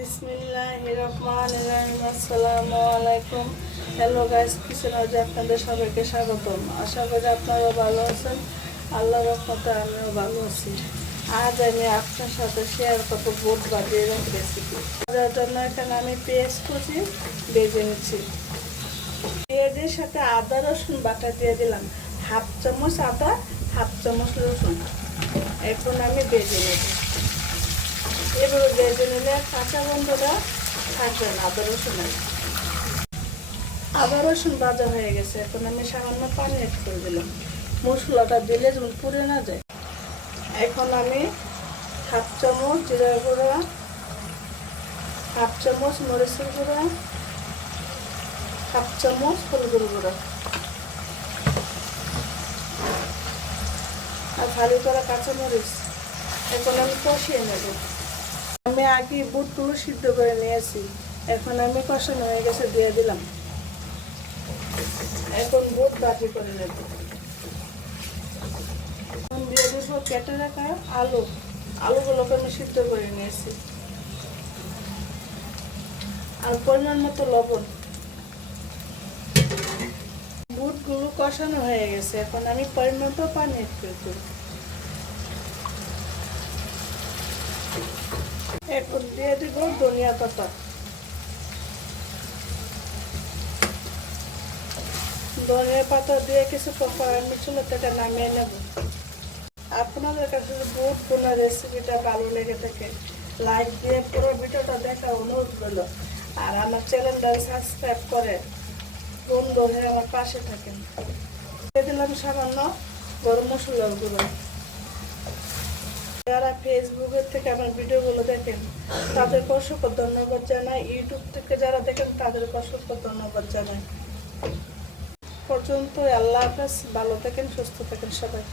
বিসমিল্লাহিররহমানিররহিম। আসসালামু আলাইকুম। Hello guys, kitchen হাউসে আপনাদের সবাইকে স্বাগতম। আশা করি আপনারাও ভালো আছেন। আল্লাহর রহমতে আমিও ভালো আছি। আজ আমি আপনার সাথে শেয়ার করবো বুট ভাজি রেসিপি। তার জন্য এখানে আমি পেঁয়াজ কুচি ভেজে নিচ্ছি। পেঁয়াজের সাথে আদা রসুন বাটা দিয়ে দিলাম, হাফ চামচ আদা, হাফ চামচ রসুন। এখন আমি ভেজে নেব। এবারে ভেজে নিলে কাঁচা গন্ধটা থাকবে না আদা রসুন ভাজা হয়ে গেছে। এখন আমি সামান্য পানি অ্যাড করে দিলাম, মশলাটা দিলে যেমন পুড়ে না যায়। এখন আমি হাফ চামচ জিরা গুঁড়া, হাফ চামচ মরিচের গুঁড়া, হাফ চামচ হলুদের গুঁড়া আর ভালো করা কাঁচামরিচ এখন আমি কষিয়ে নেব। আমি আগে বুটগুলো সিদ্ধ করে নিয়েছি, এখন আমি কষানো হয়ে গেছে দিয়ে দিলাম। এখন বুট ভাজি করে নেব। এখন দিয়ে দেব কেটে রাখা আলুগুলোকে আমি সিদ্ধ করে নিয়েছি আর পরিমাণ মতো লবণ। বুটগুলো কষানো হয়ে গেছে, এখন আমি পরিমাণ মতো পানি অ্যাড করে দেব। এখন দিয়ে দিব ধনিয়া পাতা। ধনিয়া পাতা দিয়ে কিছু পর আমি চুলা থেকে নামিয়ে নেব। আপনাদের কাছে বুট বোনা রেসিপিটা ভালো লেগে থাকে লাইক দিয়ে পুরো ভিডিওটা দেখা অনুরোধ রইল। আর আমার চ্যানেলটা সাবস্ক্রাইব করে বন্ধু হয়ে আমার পাশে থাকেন। দিয়ে দিলাম সামান্য গরম মশলার গুঁড়ো। যারা ফেসবুকের থেকে আমার ভিডিওগুলো দেখেন তাদেরকে অসংখ্য ধন্যবাদ জানাই। ইউটিউব থেকে যারা দেখেন তাদেরকে অসংখ্য ধন্যবাদ জানাই। পর্যন্ত আল্লাহ হাফেজ। ভালো থাকেন, সুস্থ থাকেন সবাই।